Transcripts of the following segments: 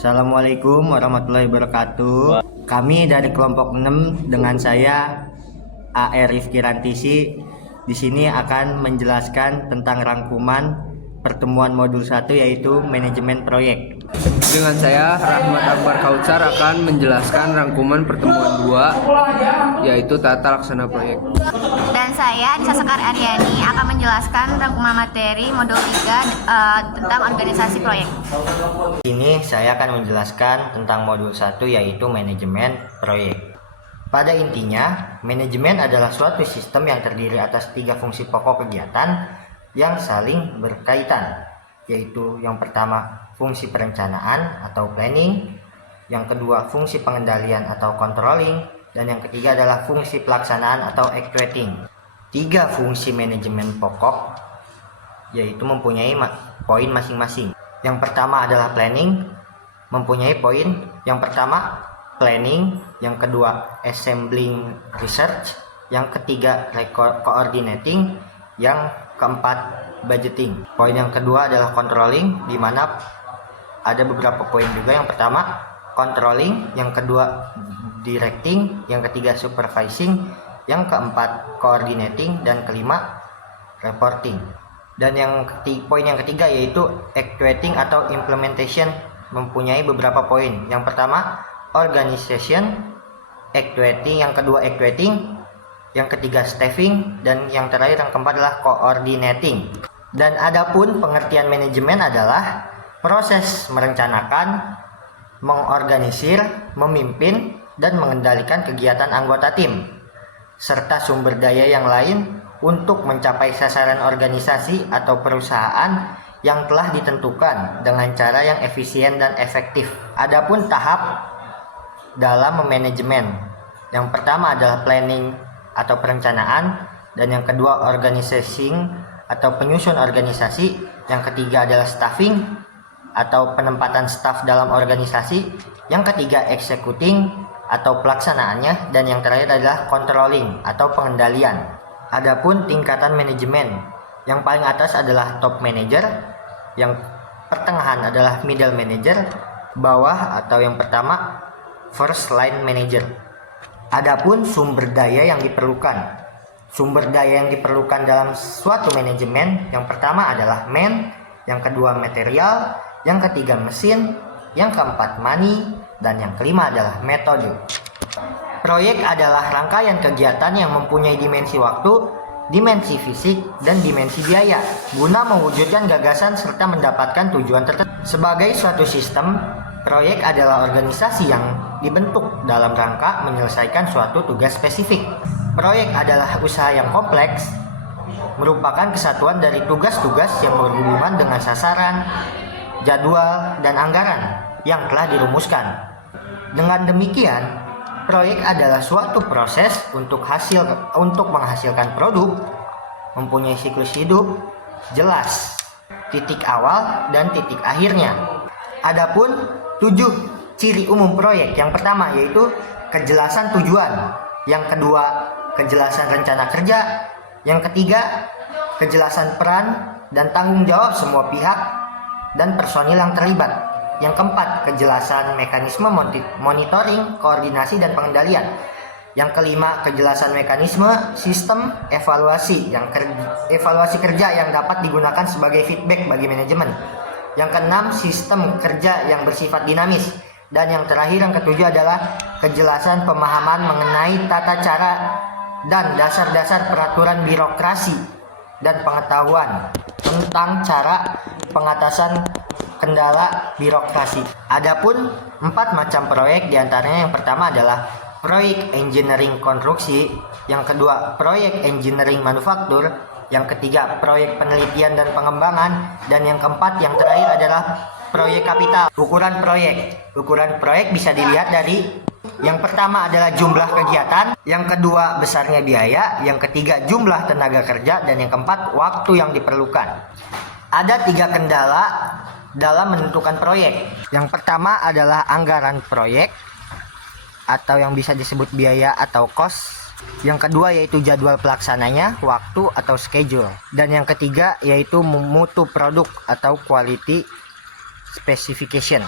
Assalamualaikum warahmatullahi wabarakatuh. Kami dari kelompok 6 dengan saya A.R. Rifki Rantisi di sini akan menjelaskan tentang rangkuman pertemuan modul 1 yaitu manajemen proyek. Dengan saya Rahmat Akbar Kautsar akan menjelaskan rangkuman pertemuan 2 yaitu tata laksana proyek. Dan saya Nisa Sekar Aryani akan menjelaskan rangkuman materi modul 3 tentang organisasi proyek. Di sini saya akan menjelaskan tentang modul 1 yaitu manajemen proyek. Pada intinya, manajemen adalah suatu sistem yang terdiri atas 3 fungsi pokok kegiatan yang saling berkaitan, yaitu yang pertama fungsi perencanaan atau planning, yang kedua fungsi pengendalian atau controlling, dan yang ketiga adalah fungsi pelaksanaan atau actuating. 3 fungsi manajemen pokok yaitu mempunyai poin masing-masing. Yang pertama adalah planning, mempunyai poin yang pertama planning, yang kedua assembling research, yang ketiga coordinating, yang keempat budgeting. Poin yang kedua adalah controlling, di mana ada beberapa poin juga. Yang pertama controlling, yang kedua directing, yang ketiga supervising, yang keempat coordinating, dan kelima reporting. Dan poin yang ketiga yaitu actuating atau implementation, mempunyai beberapa poin. Yang pertama organization, actuating, yang kedua actuating, yang ketiga staffing, dan yang terakhir yang keempat adalah coordinating. Dan adapun pengertian manajemen adalah proses merencanakan, mengorganisir, memimpin, dan mengendalikan kegiatan anggota tim serta sumber daya yang lain untuk mencapai sasaran organisasi atau perusahaan yang telah ditentukan dengan cara yang efisien dan efektif. Adapun tahap dalam memanajemen, yang pertama adalah planning atau perencanaan, dan yang kedua organizing atau penyusun organisasi, yang ketiga adalah staffing atau penempatan staf dalam organisasi, yang ketiga executing atau pelaksanaannya, dan yang terakhir adalah controlling atau pengendalian. Adapun tingkatan manajemen, yang paling atas adalah top manager, yang pertengahan adalah middle manager, bawah atau yang pertama first line manager. Adapun sumber daya yang diperlukan. Sumber daya yang diperlukan dalam suatu manajemen, yang pertama adalah man, yang kedua material, yang ketiga mesin, yang keempat money, dan yang kelima adalah metode. Proyek adalah rangkaian kegiatan yang mempunyai dimensi waktu, dimensi fisik, dan dimensi biaya guna mewujudkan gagasan serta mendapatkan tujuan tertentu. Sebagai suatu sistem, proyek adalah organisasi yang dibentuk dalam rangka menyelesaikan suatu tugas spesifik. Proyek adalah usaha yang kompleks, merupakan kesatuan dari tugas-tugas yang berhubungan dengan sasaran, jadwal, dan anggaran yang telah dirumuskan. Dengan demikian, proyek adalah suatu proses untuk menghasilkan produk, mempunyai siklus hidup jelas, titik awal dan titik akhirnya. Adapun 7 ciri umum proyek, yang pertama yaitu kejelasan tujuan, yang kedua kejelasan rencana kerja, yang ketiga kejelasan peran dan tanggung jawab semua pihak dan personil yang terlibat, yang keempat kejelasan mekanisme monitoring, koordinasi, dan pengendalian, yang kelima kejelasan mekanisme sistem evaluasi, evaluasi kerja yang dapat digunakan sebagai feedback bagi manajemen, yang keenam sistem kerja yang bersifat dinamis, dan yang terakhir yang ketujuh adalah kejelasan pemahaman mengenai tata cara dan dasar-dasar peraturan birokrasi dan pengetahuan tentang cara pengatasan kendala birokrasi. Adapun 4 macam proyek, diantaranya yang pertama adalah proyek engineering konstruksi, yang kedua proyek engineering manufaktur, yang ketiga proyek penelitian dan pengembangan, dan yang keempat yang terakhir adalah proyek kapital. Ukuran proyek bisa dilihat dari yang pertama adalah jumlah kegiatan, yang kedua besarnya biaya, yang ketiga jumlah tenaga kerja, dan yang keempat waktu yang diperlukan. Ada 3 kendala dalam menentukan proyek. Yang pertama adalah anggaran proyek atau yang bisa disebut biaya atau cost. Yang kedua yaitu jadwal pelaksananya, waktu atau schedule. Dan yang ketiga yaitu mutu produk atau quality specification.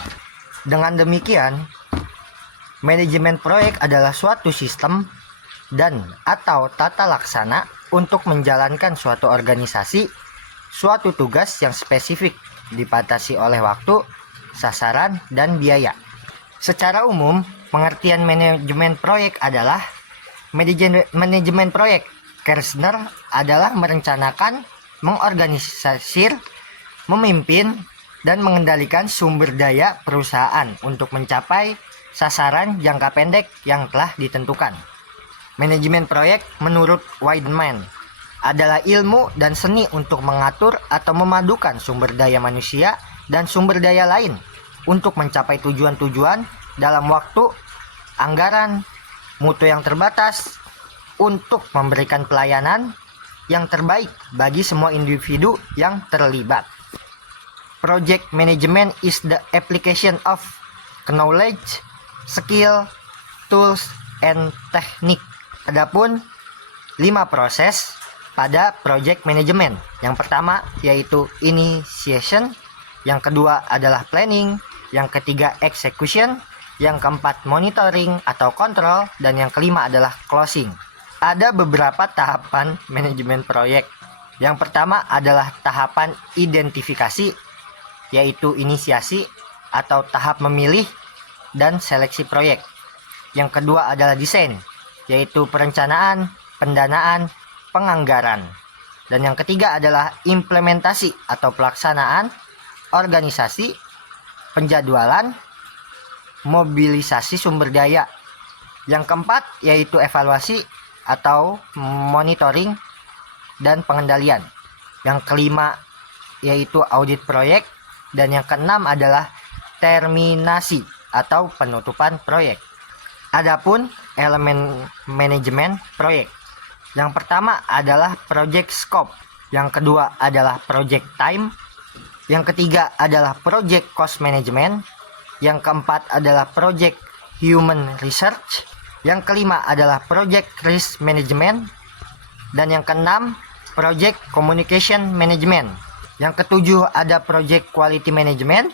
Dengan demikian, manajemen proyek adalah suatu sistem dan atau tata laksana untuk menjalankan suatu organisasi, suatu tugas yang spesifik dibatasi oleh waktu, sasaran, dan biaya. Secara umum, pengertian manajemen proyek adalah manajemen proyek. Kersner adalah merencanakan, mengorganisir, memimpin, dan mengendalikan sumber daya perusahaan untuk mencapai sasaran jangka pendek yang telah ditentukan. Manajemen proyek menurut Weidman adalah ilmu dan seni untuk mengatur atau memadukan sumber daya manusia dan sumber daya lain untuk mencapai tujuan-tujuan dalam waktu, anggaran, mutu yang terbatas untuk memberikan pelayanan yang terbaik bagi semua individu yang terlibat. Project management is the application of knowledge, skill, tools, and technique. Adapun 5 proses pada project management. Yang pertama yaitu initiation, yang kedua adalah planning, yang ketiga execution, yang keempat monitoring atau control, dan yang kelima adalah closing. Ada beberapa tahapan manajemen proyek. Yang pertama adalah tahapan identifikasi, yaitu inisiasi atau tahap memilih dan seleksi proyek. Yang kedua adalah desain, yaitu perencanaan, pendanaan, penganggaran. Dan yang ketiga adalah implementasi atau pelaksanaan, organisasi, penjadwalan, mobilisasi sumber daya. Yang keempat yaitu evaluasi atau monitoring dan pengendalian. Yang kelima yaitu audit proyek. Dan yang keenam adalah terminasi atau penutupan proyek. Adapun elemen manajemen proyek. Yang pertama adalah project scope. Yang kedua adalah project time. Yang ketiga adalah project cost management. Yang keempat adalah project human research. Yang kelima adalah project risk management. Dan yang keenam project communication management. Yang ketujuh ada project quality management.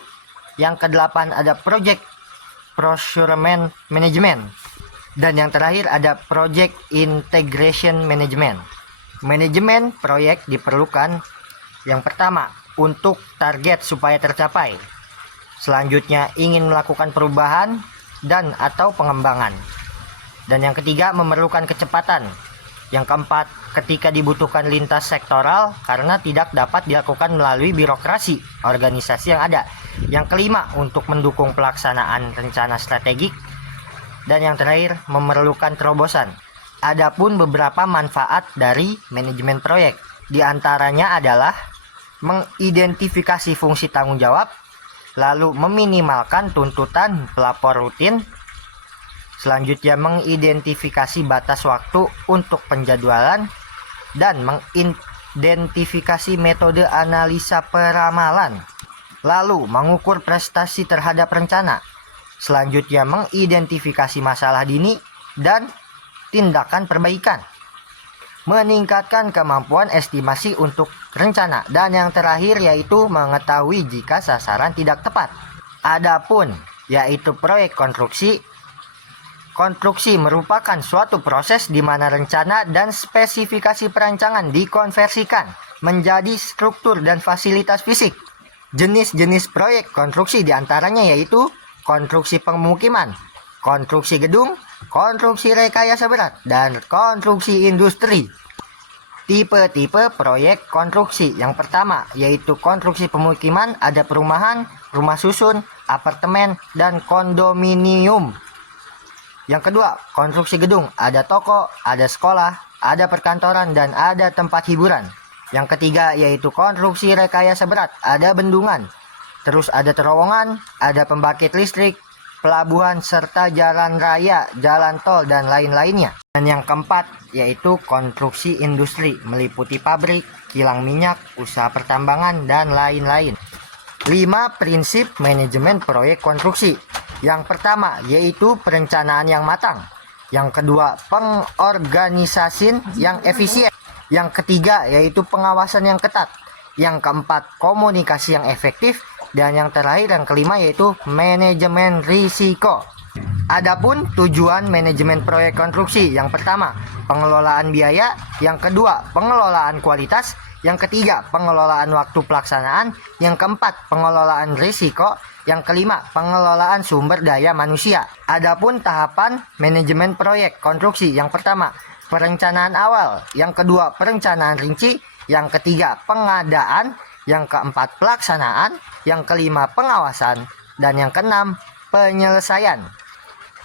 Yang kedelapan ada project procurement management. Dan yang terakhir ada project integration management. Manajemen proyek diperlukan yang pertama untuk target supaya tercapai. Selanjutnya ingin melakukan perubahan dan atau pengembangan. Dan yang ketiga memerlukan kecepatan. Yang keempat, ketika dibutuhkan lintas sektoral karena tidak dapat dilakukan melalui birokrasi organisasi yang ada. Yang kelima, untuk mendukung pelaksanaan rencana strategik. Dan yang terakhir, memerlukan terobosan. Adapun beberapa manfaat dari manajemen proyek, di antaranya adalah mengidentifikasi fungsi tanggung jawab, lalu meminimalkan tuntutan pelapor rutin. Selanjutnya mengidentifikasi batas waktu untuk penjadwalan dan mengidentifikasi metode analisa peramalan. Lalu mengukur prestasi terhadap rencana. Selanjutnya mengidentifikasi masalah dini dan tindakan perbaikan. Meningkatkan kemampuan estimasi untuk rencana. Dan yang terakhir yaitu mengetahui jika sasaran tidak tepat. Adapun yaitu proyek konstruksi. Konstruksi merupakan suatu proses di mana rencana dan spesifikasi perancangan dikonversikan menjadi struktur dan fasilitas fisik. Jenis-jenis proyek konstruksi diantaranya yaitu konstruksi pemukiman, konstruksi gedung, konstruksi rekayasa berat, dan konstruksi industri. Tipe-tipe proyek konstruksi. Yang pertama yaitu konstruksi pemukiman, ada perumahan, rumah susun, apartemen, dan kondominium. Yang kedua, konstruksi gedung, ada toko, ada sekolah, ada perkantoran, dan ada tempat hiburan. Yang ketiga yaitu konstruksi rekayasa berat, ada bendungan, terus ada terowongan, ada pembangkit listrik, pelabuhan, serta jalan raya, jalan tol, dan lain-lainnya. Dan yang keempat yaitu konstruksi industri, meliputi pabrik, kilang minyak, usaha pertambangan, dan lain-lain. 5 prinsip manajemen proyek konstruksi. Yang pertama yaitu perencanaan yang matang. Yang kedua pengorganisasian yang efisien. Yang ketiga yaitu pengawasan yang ketat. Yang keempat komunikasi yang efektif. Dan yang terakhir, yang kelima, yaitu manajemen risiko. Adapun tujuan manajemen proyek konstruksi, yang pertama, pengelolaan biaya, yang kedua, pengelolaan kualitas, yang ketiga, pengelolaan waktu pelaksanaan, yang keempat, pengelolaan risiko, yang kelima, pengelolaan sumber daya manusia. Adapun tahapan manajemen proyek konstruksi, yang pertama, perencanaan awal, yang kedua, perencanaan rinci, yang ketiga, pengadaan, yang keempat, pelaksanaan, yang kelima, pengawasan, dan yang keenam, penyelesaian.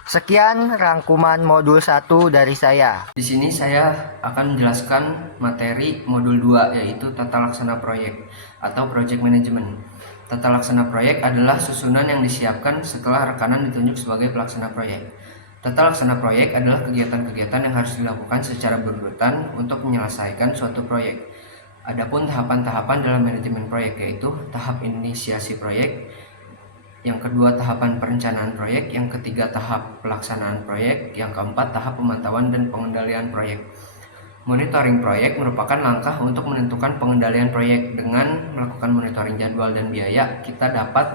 Sekian rangkuman modul 1 dari saya. Di sini saya akan menjelaskan materi modul 2, yaitu tata laksana proyek atau project management. Tata laksana proyek adalah susunan yang disiapkan setelah rekanan ditunjuk sebagai pelaksana proyek. Tata laksana proyek adalah kegiatan-kegiatan yang harus dilakukan secara berurutan untuk menyelesaikan suatu proyek. Adapun tahapan-tahapan dalam manajemen proyek, yaitu tahap inisiasi proyek, yang kedua tahapan perencanaan proyek, yang ketiga tahap pelaksanaan proyek, yang keempat tahap pemantauan dan pengendalian proyek. Monitoring proyek merupakan langkah untuk menentukan pengendalian proyek. Dengan melakukan monitoring jadwal dan biaya, kita dapat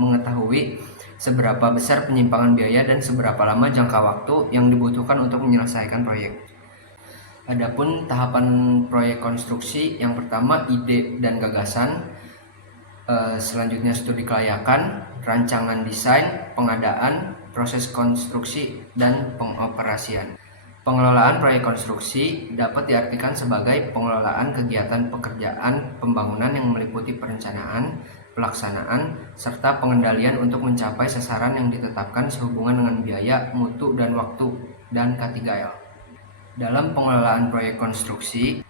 mengetahui seberapa besar penyimpangan biaya dan seberapa lama jangka waktu yang dibutuhkan untuk menyelesaikan proyek. Adapun tahapan proyek konstruksi, yang pertama ide dan gagasan, selanjutnya studi kelayakan, rancangan desain, pengadaan, proses konstruksi, dan pengoperasian. Pengelolaan proyek konstruksi dapat diartikan sebagai pengelolaan kegiatan pekerjaan pembangunan yang meliputi perencanaan, pelaksanaan, serta pengendalian untuk mencapai sasaran yang ditetapkan sehubungan dengan biaya, mutu, dan waktu, dan K3L. Dalam pengelolaan proyek konstruksi,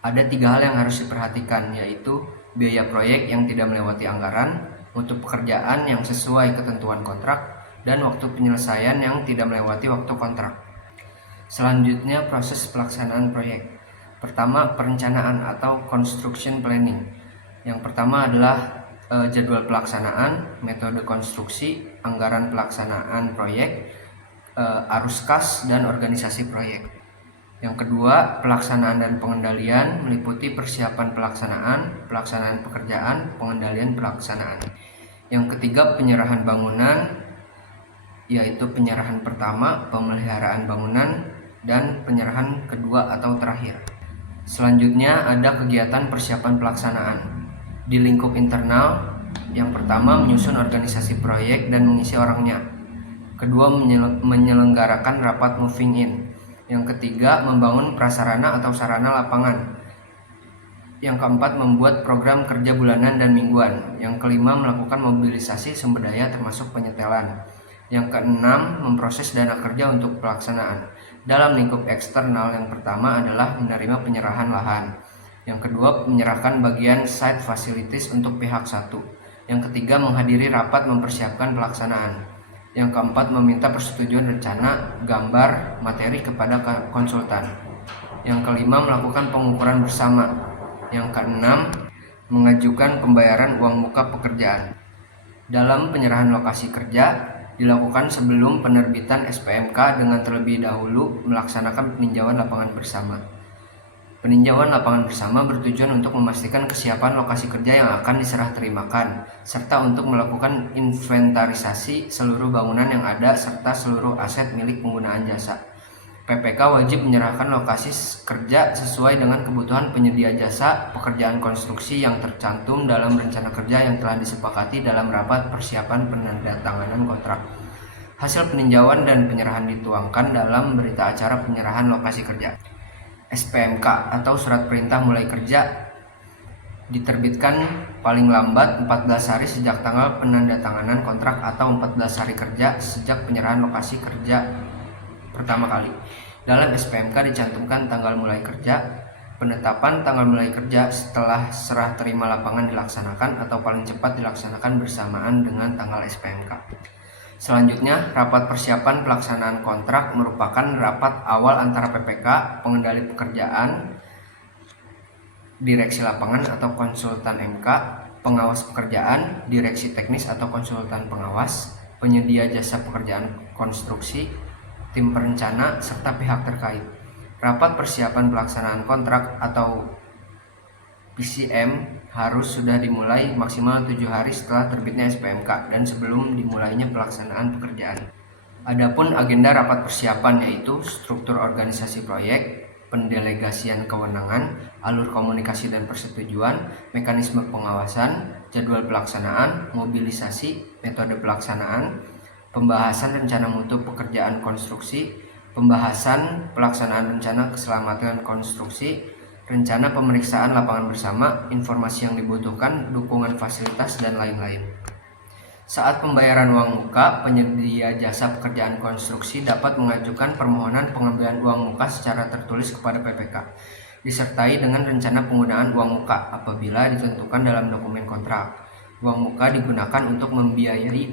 ada 3 hal yang harus diperhatikan, yaitu biaya proyek yang tidak melewati anggaran, mutu pekerjaan yang sesuai ketentuan kontrak, dan waktu penyelesaian yang tidak melewati waktu kontrak. Selanjutnya, proses pelaksanaan proyek. Pertama, perencanaan atau construction planning. Yang pertama adalah jadwal pelaksanaan, metode konstruksi, anggaran pelaksanaan proyek, arus kas, dan organisasi proyek. Yang kedua, pelaksanaan dan pengendalian meliputi persiapan pelaksanaan pekerjaan, pengendalian pelaksanaan. Yang ketiga, penyerahan bangunan, yaitu penyerahan pertama, pemeliharaan bangunan, dan penyerahan kedua atau terakhir. Selanjutnya ada kegiatan persiapan pelaksanaan. Di lingkup internal, yang pertama menyusun organisasi proyek dan mengisi orangnya. Kedua, menyelenggarakan rapat moving in. Yang ketiga, membangun prasarana atau sarana lapangan. Yang keempat, membuat program kerja bulanan dan mingguan. Yang kelima, melakukan mobilisasi sumber daya termasuk penyetelan. Yang keenam, memproses dana kerja untuk pelaksanaan. Dalam lingkup eksternal, yang pertama adalah menerima penyerahan lahan. Yang kedua, menyerahkan bagian site facilities untuk pihak satu. Yang ketiga, menghadiri rapat mempersiapkan pelaksanaan. Yang keempat, meminta persetujuan rencana, gambar, materi kepada konsultan. Yang kelima, melakukan pengukuran bersama. Yang keenam, mengajukan pembayaran uang muka pekerjaan. Dalam penyerahan lokasi kerja, dilakukan sebelum penerbitan SPMK dengan terlebih dahulu melaksanakan peninjauan lapangan bersama. Peninjauan lapangan bersama bertujuan untuk memastikan kesiapan lokasi kerja yang akan diserah terimakan, serta untuk melakukan inventarisasi seluruh bangunan yang ada serta seluruh aset milik penggunaan jasa. PPK wajib menyerahkan lokasi kerja sesuai dengan kebutuhan penyedia jasa pekerjaan konstruksi yang tercantum dalam rencana kerja yang telah disepakati dalam rapat persiapan penandatanganan kontrak. Hasil peninjauan dan penyerahan dituangkan dalam berita acara penyerahan lokasi kerja. SPMK atau surat perintah mulai kerja diterbitkan paling lambat 14 hari sejak tanggal penandatanganan kontrak atau 14 hari kerja sejak penyerahan lokasi kerja pertama kali. Dalam SPMK dicantumkan tanggal mulai kerja, penetapan tanggal mulai kerja setelah serah terima lapangan dilaksanakan atau paling cepat dilaksanakan bersamaan dengan tanggal SPMK. Selanjutnya, rapat persiapan pelaksanaan kontrak merupakan rapat awal antara PPK, pengendali pekerjaan, direksi lapangan atau konsultan MK, pengawas pekerjaan, direksi teknis atau konsultan pengawas, penyedia jasa pekerjaan konstruksi, tim perencana, serta pihak terkait. Rapat persiapan pelaksanaan kontrak atau PCM harus sudah dimulai maksimal 7 hari setelah terbitnya SPMK dan sebelum dimulainya pelaksanaan pekerjaan. Adapun agenda rapat persiapan yaitu struktur organisasi proyek, pendelegasian kewenangan, alur komunikasi dan persetujuan, mekanisme pengawasan, jadwal pelaksanaan, mobilisasi, metode pelaksanaan, pembahasan rencana mutu pekerjaan konstruksi, pembahasan pelaksanaan rencana keselamatan konstruksi, rencana pemeriksaan lapangan bersama, informasi yang dibutuhkan, dukungan fasilitas, dan lain-lain. Saat pembayaran uang muka, penyedia jasa pekerjaan konstruksi dapat mengajukan permohonan pengambilan uang muka secara tertulis kepada PPK, disertai dengan rencana penggunaan uang muka apabila ditentukan dalam dokumen kontrak. Uang muka digunakan untuk membiayai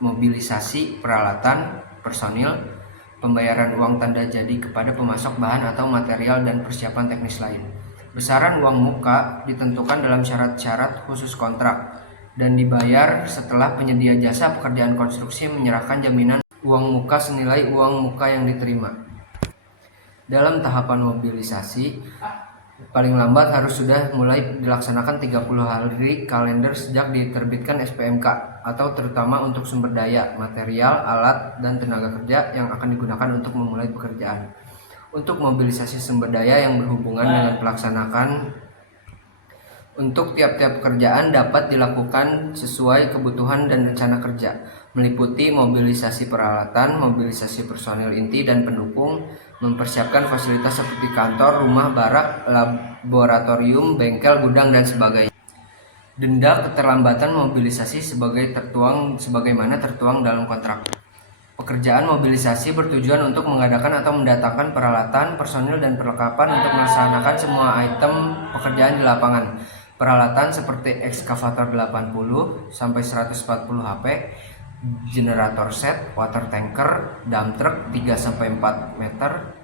mobilisasi peralatan, personil, pembayaran uang tanda jadi kepada pemasok bahan atau material dan persiapan teknis lain. Besaran uang muka ditentukan dalam syarat-syarat khusus kontrak dan dibayar setelah penyedia jasa pekerjaan konstruksi menyerahkan jaminan uang muka senilai uang muka yang diterima. Dalam tahapan mobilisasi, paling lambat harus sudah mulai dilaksanakan 30 hari kalender sejak diterbitkan SPMK atau terutama untuk sumber daya, material, alat, dan tenaga kerja yang akan digunakan untuk memulai pekerjaan. Untuk mobilisasi sumber daya yang berhubungan dengan pelaksanaan untuk tiap-tiap pekerjaan dapat dilakukan sesuai kebutuhan dan rencana kerja, meliputi mobilisasi peralatan, mobilisasi personil inti dan pendukung, mempersiapkan fasilitas seperti kantor, rumah, barak, laboratorium, bengkel, gudang, dan sebagainya. Denda keterlambatan mobilisasi sebagaimana tertuang dalam kontrak. Pekerjaan mobilisasi bertujuan untuk mengadakan atau mendatangkan peralatan, personil, dan perlengkapan untuk melaksanakan semua item pekerjaan di lapangan. Peralatan seperti ekskavator 80 sampai 140 HP, generator set, water tanker, dump truck 3 sampai 4 meter,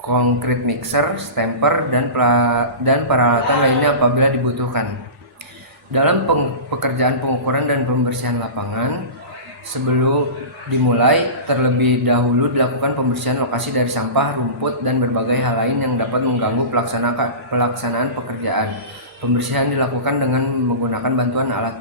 concrete mixer, stamper, dan peralatan lainnya apabila dibutuhkan. Dalam pekerjaan pengukuran dan pembersihan lapangan, sebelum dimulai, terlebih dahulu dilakukan pembersihan lokasi dari sampah, rumput, dan berbagai hal lain yang dapat mengganggu pelaksanaan pekerjaan. Pembersihan dilakukan dengan menggunakan bantuan alat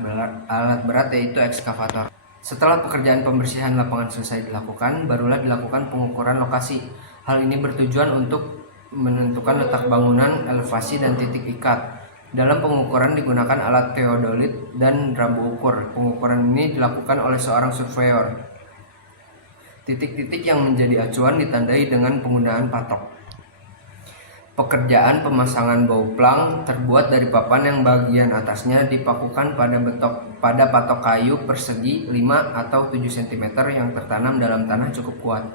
berat yaitu ekskavator. Setelah pekerjaan pembersihan lapangan selesai dilakukan, barulah dilakukan pengukuran lokasi. Hal ini bertujuan untuk menentukan letak bangunan, elevasi, dan titik ikat. Dalam pengukuran digunakan alat teodolit dan rambu ukur. Pengukuran ini dilakukan oleh seorang surveyor. Titik-titik yang menjadi acuan ditandai dengan penggunaan patok. Pekerjaan pemasangan bauplang terbuat dari papan yang bagian atasnya dipakukan pada patok kayu persegi 5 atau 7 cm yang tertanam dalam tanah cukup kuat.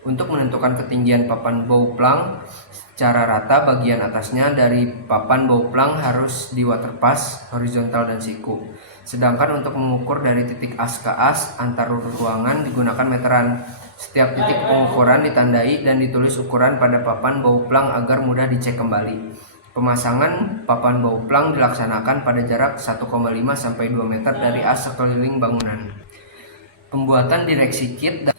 Untuk menentukan ketinggian papan bauplang secara rata, bagian atasnya dari papan bauplang harus di waterpass, horizontal, dan siku. Sedangkan untuk mengukur dari titik as ke as antar ruangan digunakan meteran. Setiap titik pengukuran ditandai dan ditulis ukuran pada papan bauplang agar mudah dicek kembali. Pemasangan papan bauplang dilaksanakan pada jarak 1,5 sampai 2 meter dari as sekeliling bangunan. Pembuatan direksi kit.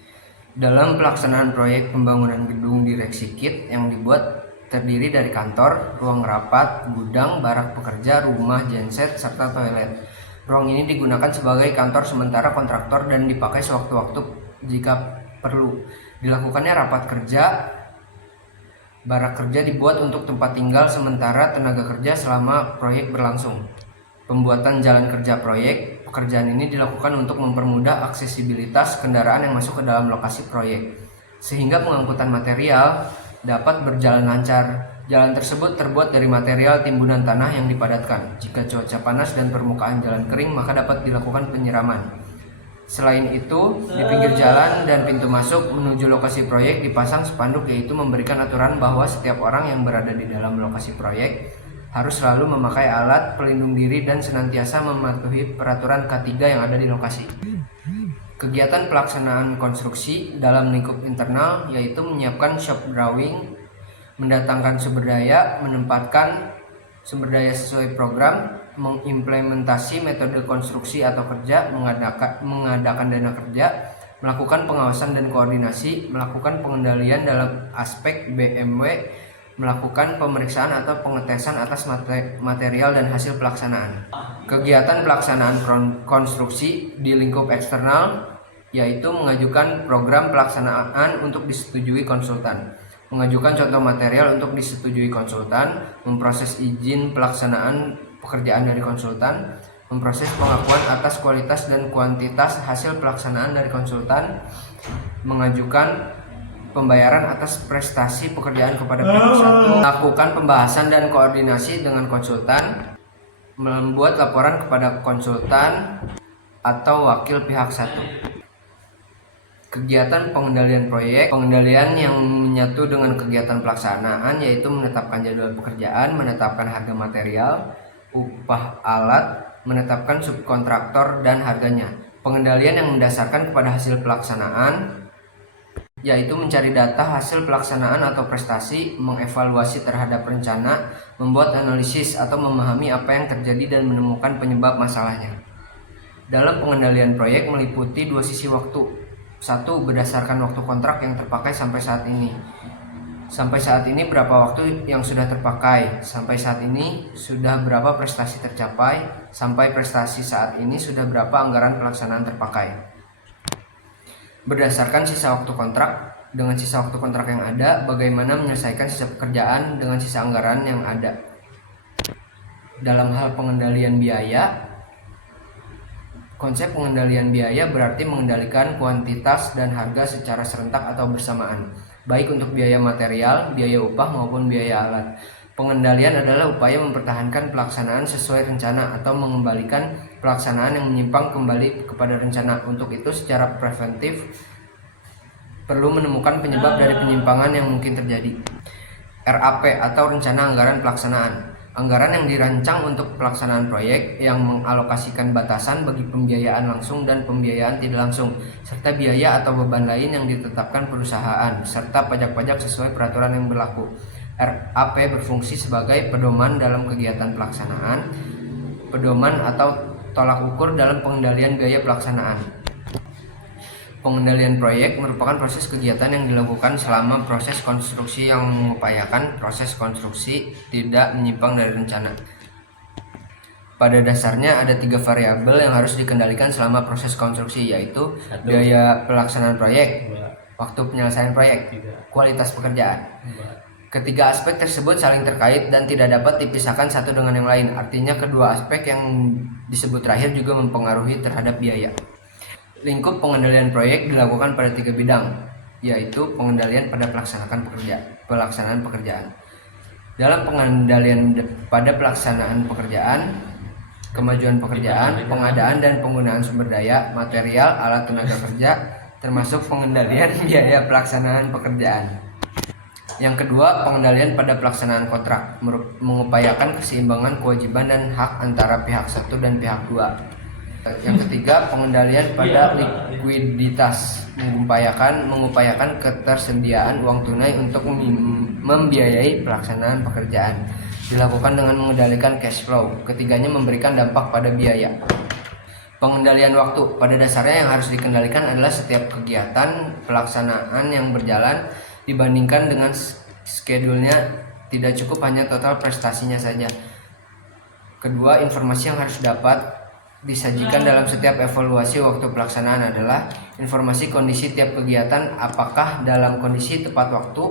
Dalam pelaksanaan proyek pembangunan gedung direksi kit yang dibuat terdiri dari kantor, ruang rapat, gudang, barak pekerja, rumah genset, serta toilet. Ruang ini digunakan sebagai kantor sementara kontraktor dan dipakai sewaktu-waktu jika perlu. Dilakukannya rapat kerja. Barak kerja dibuat untuk tempat tinggal sementara tenaga kerja selama proyek berlangsung. Pembuatan jalan kerja proyek. Pekerjaan ini dilakukan untuk mempermudah aksesibilitas kendaraan yang masuk ke dalam lokasi proyek, sehingga pengangkutan material dapat berjalan lancar. Jalan tersebut terbuat dari material timbunan tanah yang dipadatkan. Jika cuaca panas dan permukaan jalan kering, maka dapat dilakukan penyiraman. Selain itu, di pinggir jalan dan pintu masuk menuju lokasi proyek dipasang spanduk, yaitu memberikan aturan bahwa setiap orang yang berada di dalam lokasi proyek harus selalu memakai alat pelindung diri dan senantiasa mematuhi peraturan K3 yang ada di lokasi. Kegiatan pelaksanaan konstruksi dalam lingkup internal yaitu menyiapkan shop drawing, mendatangkan sumber daya, menempatkan sumber daya sesuai program, mengimplementasi metode konstruksi atau kerja, mengadakan dana kerja, melakukan pengawasan dan koordinasi, melakukan pengendalian dalam aspek BMW, melakukan pemeriksaan atau pengetesan atas material dan hasil pelaksanaan. Kegiatan pelaksanaan konstruksi di lingkup eksternal yaitu mengajukan program pelaksanaan untuk disetujui konsultan, mengajukan contoh material untuk disetujui konsultan, memproses izin pelaksanaan pekerjaan dari konsultan, memproses pengakuan atas kualitas dan kuantitas hasil pelaksanaan dari konsultan, mengajukan pembayaran atas prestasi pekerjaan kepada pihak satu, melakukan pembahasan dan koordinasi dengan konsultan, membuat laporan kepada konsultan atau wakil pihak satu. Kegiatan pengendalian proyek, pengendalian yang menyatu dengan kegiatan pelaksanaan yaitu menetapkan jadwal pekerjaan, menetapkan harga material, upah alat, menetapkan subkontraktor dan harganya. Pengendalian yang mendasarkan kepada hasil pelaksanaan yaitu mencari data hasil pelaksanaan atau prestasi, mengevaluasi terhadap rencana, membuat analisis atau memahami apa yang terjadi dan menemukan penyebab masalahnya. Dalam pengendalian proyek meliputi dua sisi waktu. Satu, berdasarkan waktu kontrak yang terpakai sampai saat ini. Sampai saat ini berapa waktu yang sudah terpakai? Sampai saat ini sudah berapa prestasi tercapai? Sampai prestasi saat ini sudah berapa anggaran pelaksanaan terpakai? Berdasarkan sisa waktu kontrak, dengan sisa waktu kontrak yang ada, bagaimana menyelesaikan sisa pekerjaan dengan sisa anggaran yang ada. Dalam hal pengendalian biaya, konsep pengendalian biaya berarti mengendalikan kuantitas dan harga secara serentak atau bersamaan, baik untuk biaya material, biaya upah maupun biaya alat. Pengendalian adalah upaya mempertahankan pelaksanaan sesuai rencana atau mengembalikan pelaksanaan yang menyimpang kembali kepada rencana. Untuk itu secara preventif perlu menemukan penyebab dari penyimpangan yang mungkin terjadi. RAP atau Rencana Anggaran Pelaksanaan. Anggaran yang dirancang untuk pelaksanaan proyek yang mengalokasikan batasan bagi pembiayaan langsung dan pembiayaan tidak langsung, serta biaya atau beban lain yang ditetapkan perusahaan, serta pajak-pajak sesuai peraturan yang berlaku. RAP berfungsi sebagai pedoman dalam kegiatan pelaksanaan, pedoman atau tolak ukur dalam pengendalian biaya pelaksanaan. Pengendalian proyek merupakan proses kegiatan yang dilakukan selama proses konstruksi yang mengupayakan proses konstruksi tidak menyimpang dari rencana. Pada dasarnya ada 3 variabel yang harus dikendalikan selama proses konstruksi, yaitu biaya pelaksanaan proyek, waktu penyelesaian proyek, kualitas pekerjaan. Ketiga aspek tersebut saling terkait dan tidak dapat dipisahkan satu dengan yang lain. Artinya kedua aspek yang disebut terakhir juga mempengaruhi terhadap biaya. Lingkup pengendalian proyek dilakukan pada 3 bidang, yaitu pengendalian pada pelaksanaan pekerjaan. Dalam pengendalian pada pelaksanaan pekerjaan, kemajuan pekerjaan, pengadaan dan penggunaan sumber daya, material, alat tenaga kerja, termasuk pengendalian biaya pelaksanaan pekerjaan. Yang kedua, pengendalian pada pelaksanaan kontrak, mengupayakan keseimbangan kewajiban dan hak antara pihak satu dan pihak dua. Yang ketiga, pengendalian pada likuiditas, mengupayakan ketersediaan uang tunai untuk membiayai pelaksanaan pekerjaan, dilakukan dengan mengendalikan cash flow. Ketiganya memberikan dampak pada biaya. Pengendalian waktu, pada dasarnya yang harus dikendalikan adalah setiap kegiatan pelaksanaan yang berjalan dibandingkan dengan schedule-nya, tidak cukup hanya total prestasinya saja. Kedua, informasi yang harus dapat disajikan dalam setiap evaluasi waktu pelaksanaan adalah informasi kondisi tiap kegiatan, apakah dalam kondisi tepat waktu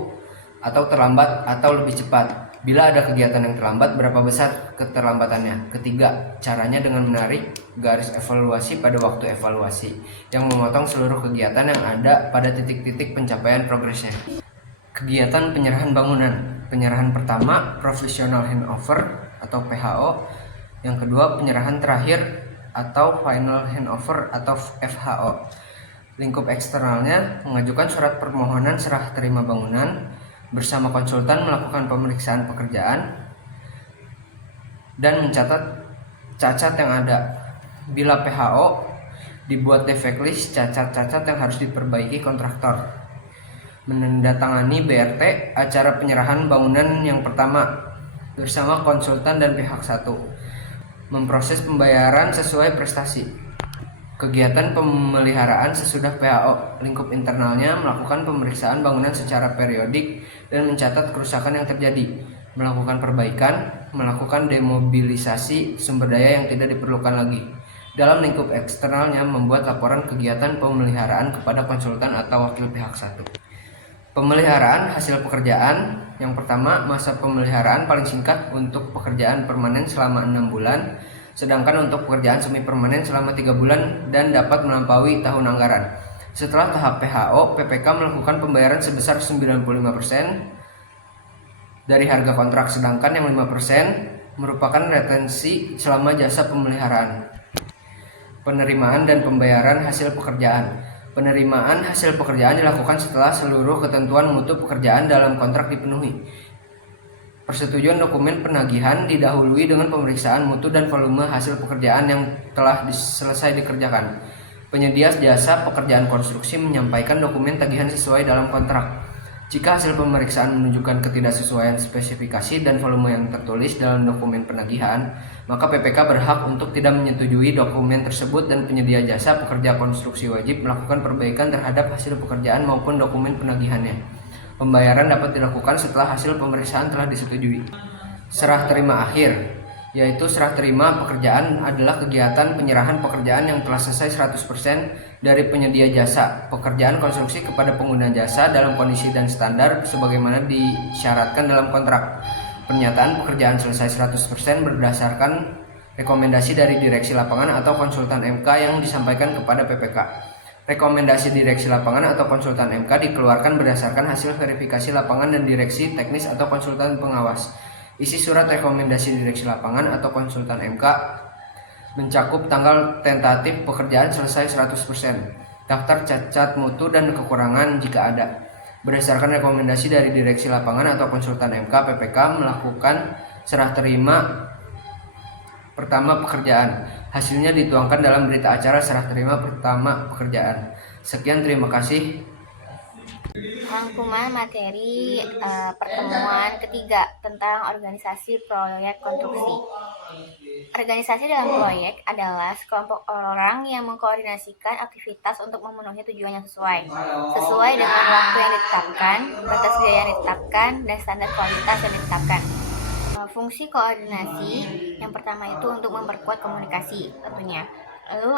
atau terlambat atau lebih cepat. Bila ada kegiatan yang terlambat, berapa besar keterlambatannya. Ketiga, caranya dengan menarik garis evaluasi pada waktu evaluasi yang memotong seluruh kegiatan yang ada pada titik-titik pencapaian progresnya. Kegiatan penyerahan bangunan. Penyerahan pertama, provisional handover atau PHO. Yang kedua, penyerahan terakhir atau final handover atau FHO. Lingkup eksternalnya mengajukan surat permohonan serah terima bangunan, bersama konsultan melakukan pemeriksaan pekerjaan dan mencatat cacat yang ada. Bila PHO, dibuat defect list cacat-cacat yang harus diperbaiki kontraktor. Menandatangani BRT acara penyerahan bangunan yang pertama bersama konsultan dan pihak satu. Memproses pembayaran sesuai prestasi. Kegiatan pemeliharaan sesudah PHO. Lingkup internalnya melakukan pemeriksaan bangunan secara periodik dan mencatat kerusakan yang terjadi, melakukan perbaikan, melakukan demobilisasi sumber daya yang tidak diperlukan lagi. Dalam lingkup eksternalnya, membuat laporan kegiatan pemeliharaan kepada konsultan atau wakil pihak 1. Pemeliharaan hasil pekerjaan. Yang pertama, masa pemeliharaan paling singkat untuk pekerjaan permanen selama 6 bulan, sedangkan untuk pekerjaan semi permanen selama 3 bulan dan dapat melampaui tahun anggaran. Setelah tahap PHO, PPK melakukan pembayaran sebesar 95% dari harga kontrak, sedangkan yang 5% merupakan retensi selama jasa pemeliharaan. Penerimaan dan pembayaran hasil pekerjaan. Penerimaan hasil pekerjaan dilakukan setelah seluruh ketentuan mutu pekerjaan dalam kontrak dipenuhi. Persetujuan dokumen penagihan didahului dengan pemeriksaan mutu dan volume hasil pekerjaan yang telah selesai dikerjakan. Penyedia jasa pekerjaan konstruksi menyampaikan dokumen tagihan sesuai dalam kontrak. Jika hasil pemeriksaan menunjukkan ketidaksesuaian spesifikasi dan volume yang tertulis dalam dokumen penagihan, maka PPK berhak untuk tidak menyetujui dokumen tersebut dan penyedia jasa pekerja konstruksi wajib melakukan perbaikan terhadap hasil pekerjaan maupun dokumen penagihannya. Pembayaran dapat dilakukan setelah hasil pemeriksaan telah disetujui. Serah terima akhir, yaitu serah terima pekerjaan adalah kegiatan penyerahan pekerjaan yang telah selesai 100% dari penyedia jasa pekerjaan konstruksi kepada pengguna jasa dalam kondisi dan standar sebagaimana disyaratkan dalam kontrak. Pernyataan pekerjaan selesai 100% berdasarkan rekomendasi dari direksi lapangan atau konsultan MK yang disampaikan kepada PPK. Rekomendasi direksi lapangan atau konsultan MK dikeluarkan berdasarkan hasil verifikasi lapangan dan direksi teknis atau konsultan pengawas. Isi surat rekomendasi direksi lapangan atau konsultan MK mencakup tanggal tentatif pekerjaan selesai 100%, daftar cacat mutu dan kekurangan jika ada. Berdasarkan rekomendasi dari direksi lapangan atau konsultan MK, PPK melakukan serah terima pertama pekerjaan. Hasilnya dituangkan dalam berita acara serah terima pertama pekerjaan. Sekian, terima kasih. Rangkuman materi pertemuan ketiga tentang organisasi proyek konstruksi. Organisasi dalam proyek adalah sekelompok orang yang mengkoordinasikan aktivitas untuk memenuhi tujuan yang sesuai dengan waktu yang ditetapkan, batas biaya yang ditetapkan, dan standar kualitas yang ditetapkan. Fungsi koordinasi yang pertama itu untuk memperkuat komunikasi tentunya. Lalu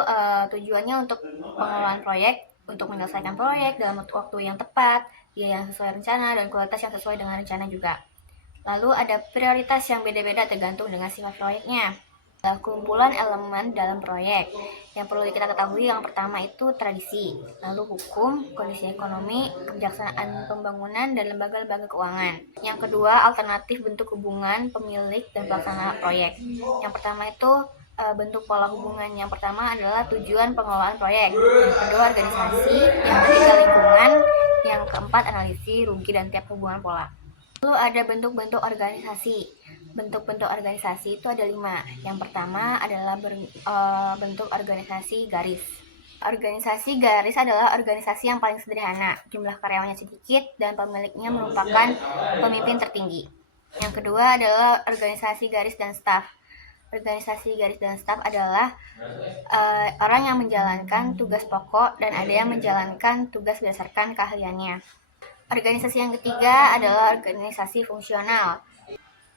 tujuannya untuk pengelolaan proyek, untuk menyelesaikan proyek dalam waktu yang tepat, biaya yang sesuai rencana, dan kualitas yang sesuai dengan rencana juga. Lalu ada prioritas yang beda-beda tergantung dengan sifat proyeknya. Kumpulan elemen dalam proyek yang perlu kita ketahui, yang pertama itu tradisi, lalu hukum, kondisi ekonomi, kebijaksanaan pembangunan, dan lembaga-lembaga keuangan. Yang kedua, alternatif bentuk hubungan pemilik dan pelaksana proyek. Yang pertama itu bentuk pola hubungan. Yang pertama adalah tujuan pengelolaan proyek, yang kedua organisasi, yang ketiga lingkungan, yang keempat analisis rugi dan tiap hubungan pola. Lalu ada bentuk-bentuk organisasi. Bentuk-bentuk organisasi itu ada 5. Yang pertama adalah bentuk organisasi garis. Organisasi garis adalah organisasi yang paling sederhana, jumlah karyawannya sedikit, dan pemiliknya merupakan pemimpin tertinggi. Yang kedua adalah organisasi garis dan staf. Organisasi garis dan staf adalah orang yang menjalankan tugas pokok dan ada yang menjalankan tugas berdasarkan keahliannya. Organisasi yang ketiga adalah organisasi fungsional.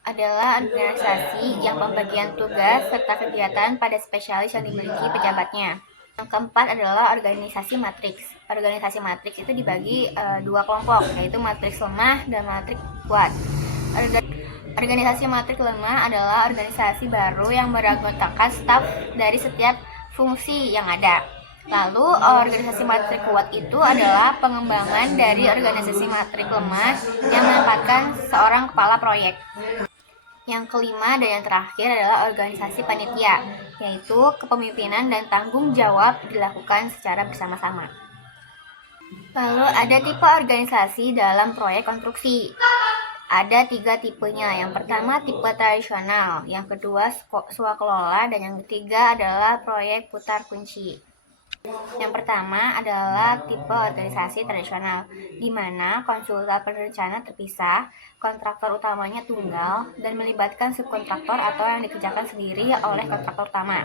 Adalah organisasi yang pembagian tugas serta kegiatan pada spesialis yang dimiliki pejabatnya. Yang keempat adalah organisasi matriks. Organisasi matriks itu dibagi 2 kelompok, yaitu matriks lemah dan matriks kuat. Organisasi matriks lemah adalah organisasi baru yang beranggotakan staf dari setiap fungsi yang ada. Lalu organisasi matriks kuat itu adalah pengembangan dari organisasi matriks lemah yang menempatkan seorang kepala proyek. Yang kelima dan yang terakhir adalah organisasi panitia, yaitu kepemimpinan dan tanggung jawab dilakukan secara bersama-sama. Lalu ada tipe organisasi dalam proyek konstruksi. Ada 3 tipenya. Yang pertama tipe tradisional, yang kedua swakelola, dan yang ketiga adalah proyek putar kunci. Yang pertama adalah tipe organisasi tradisional, di mana konsultan perencana terpisah, kontraktor utamanya tunggal, dan melibatkan subkontraktor atau yang dikerjakan sendiri oleh kontraktor utama.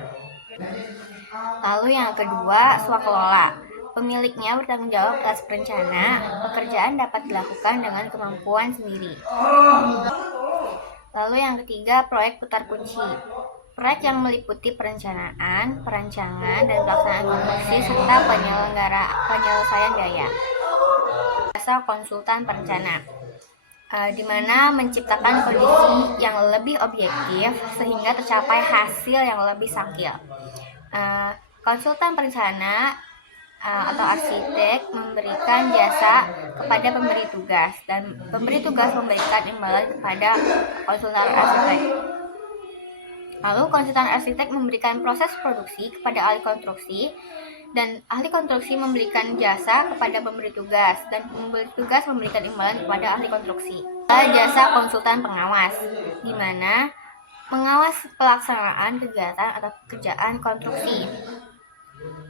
Lalu yang kedua, swakelola. pemiliknya bertanggung jawab atas perencana, pekerjaan dapat dilakukan dengan kemampuan sendiri. Lalu yang ketiga, proyek putar kunci. Proyek yang meliputi perencanaan, perancangan, dan pelaksanaan konstruksi serta penyelesaian biaya. Jasa konsultan perencana, di mana menciptakan kondisi yang lebih objektif sehingga tercapai hasil yang lebih sakil. Konsultan perencana atau arsitek memberikan jasa kepada pemberi tugas, dan pemberi tugas memberikan imbalan kepada konsultan arsitek. Lalu konsultan arsitek memberikan proses produksi kepada ahli konstruksi, dan ahli konstruksi memberikan jasa kepada pemberi tugas, dan pemberi tugas memberikan imbalan kepada ahli konstruksi. Jasa konsultan pengawas, di mana mengawas pelaksanaan kegiatan atau pekerjaan konstruksi.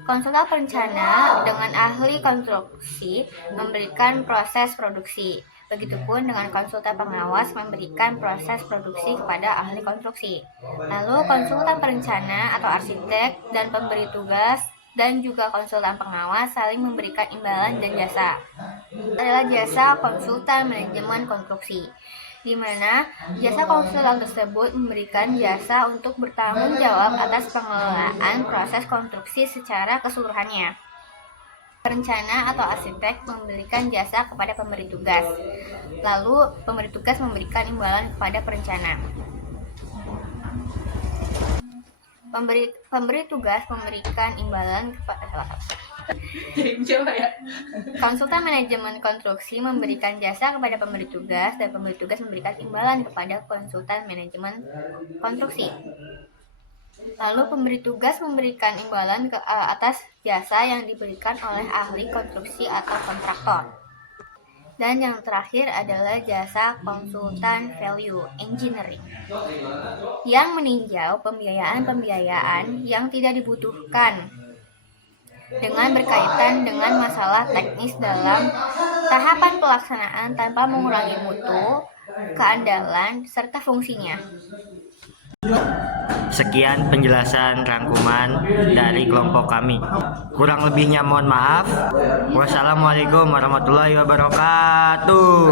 Konsultan perencana dengan ahli konstruksi memberikan proses produksi. Begitupun dengan konsultan pengawas memberikan proses produksi kepada ahli konstruksi. Lalu konsultan perencana atau arsitek dan pemberi tugas dan juga konsultan pengawas saling memberikan imbalan dan jasa. Adalah jasa konsultan manajemen konstruksi, di mana jasa konsultan tersebut memberikan jasa untuk bertanggung jawab atas pengelolaan proses konstruksi secara keseluruhannya. Perencana atau arsitek memberikan jasa kepada pemberi tugas, lalu pemberi tugas memberikan imbalan kepada perencana. Pemberi tugas memberikan imbalan kepada konsultan manajemen konstruksi memberikan jasa kepada pemberi tugas, dan pemberi tugas memberikan imbalan kepada konsultan manajemen konstruksi. Lalu pemberi tugas memberikan imbalan atas jasa yang diberikan oleh ahli konstruksi atau kontraktor. Dan yang terakhir adalah jasa konsultan value engineering, yang meninjau pembiayaan yang tidak dibutuhkan dengan berkaitan dengan masalah teknis dalam tahapan pelaksanaan tanpa mengurangi mutu, keandalan, serta fungsinya. Sekian penjelasan rangkuman dari kelompok kami. Kurang lebihnya mohon maaf. Wassalamualaikum warahmatullahi wabarakatuh.